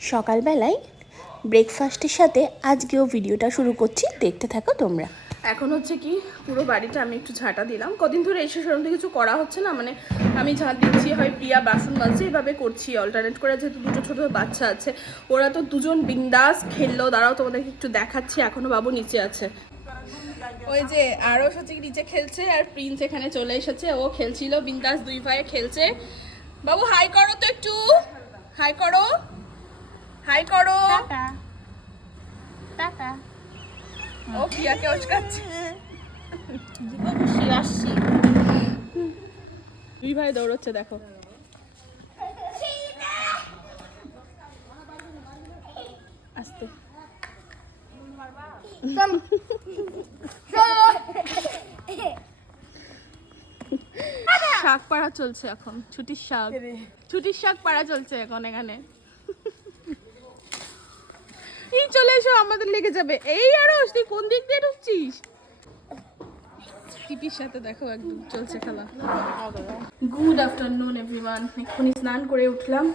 সকালবেলায় ব্রেকফাস্টের সাথে আজকেও ভিডিওটা শুরু করছি, দেখতে থাকো তোমরা। এখন হচ্ছে কি পুরো বাড়িটা আমি একটু ঝাঁটা দিলাম। কদিন ধরে এসে সেরকম কিছু করা হচ্ছে না, মানে আমি ঝাঁট দিচ্ছি, হয় প্রিয়া বাসন মাজছে, এভাবে করছি অল্টারনেট করে। যেহেতু দুটো ছোটো বাচ্চা আছে, ওরা তো দুজন বিন্দাস খেললো। দাঁড়াও তোমাদেরকে একটু দেখাচ্ছি, এখনো বাবু নিচে আছে। ওই যে আরও হচ্ছে নিচে খেলছে, আর প্রিন্স এখানে চলে এসেছে, ও খেলছিল বিন্দাস, দুই ভাইয়ে খেলছে। বাবু হাই করো তো, একটু হাই করো, হাই করো। টাটা। ও প্রিয়াকে উস্কাচ্ছে। আসছি, দুই ভাই দৌড়চ্ছে দেখো। আস্তে শাক পাড়া চলছে এখন, ছুটির শাক পাড়া চলছে এখন এখানে। এই চলে এসো, আমাদের লেগে যাবে। এই আরো তুই কোন দিক দিয়ে ঢুকছিস? টিপির সাথে দেখো একদম চলছে খেলা। Good afternoon everyone. এক্ষুনি স্নান করে উঠলাম।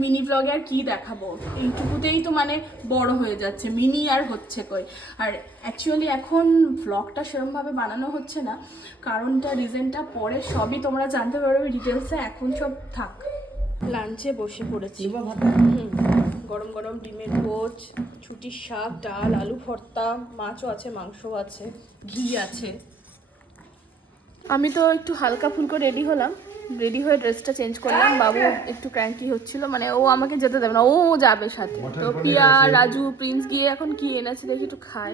মিনি ব্লগে আর কি দেখাবো, এইটুকুতেই তো মানে বড় হয়ে যাচ্ছে, মিনি আর হচ্ছে কই। আর অ্যাকচুয়ালি এখন ব্লগটা সেরকমভাবে বানানো হচ্ছে না, কারণটা রিজনটা পরে সবই তোমরা জানতে পারবে ডিটেলসে। এখন সব থাক, লাঞ্চে বসে পড়েছি। গরম গরম ডিমের পোচ, ছুটির শাক, ডাল, আলু ভর্তা, মাছও আছে, মাংসও আছে, ঘি আছে। আমি তো একটু হালকা ফুলকো রেডি হলাম, রেডি হয়ে ড্রেসটা চেঞ্জ করলাম। বাবু একটু ক্র্যাঙ্কি হচ্ছিল, মানে ও আমাকে যেতে দেবে না, ও যাবে সাথে। তো পিয়া, রাজু, প্রিন্স গিয়ে এখন কি এনেছে দেখি একটু খাই।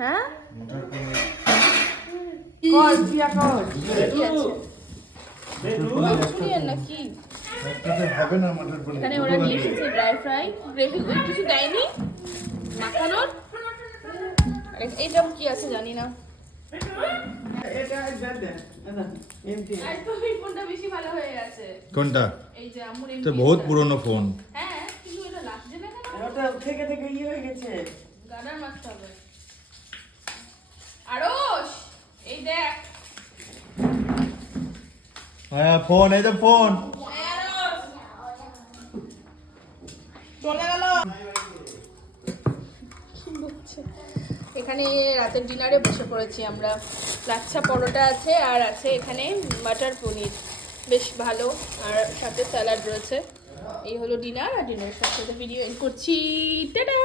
হ্যাঁ নাকি এখানে ওরা নিয়ে এসেছে ড্রাই ফ্রাই, গ্রেভি কিছু দেয়নি মাখানোর। এইটা কি আছে জানি না। কোনটা? এই যে আমুর এটা বহুত পুরনো ফোন। হ্যাঁ, কিন্তু এটা লাগছে না কেন? ওটা থেকে থেকে ইয়ে হয়ে গেছে। গার্ডার মারতে হবে। আরশ, এই দেখ। হ্যাঁ ফোন, এই যে ফোন চলে গেল। এখানে রাতের ডিনারে বসে পড়েছি আমরা। লাচ্ছা পরোটা আছে, আর আছে এখানে মাটার পনির, বেশ ভালো, আর সাথে স্যালাড রয়েছে। এই হলো ডিনার, আর ডিনারের সাথে ভিডিও এন্ড করছি। টাটা।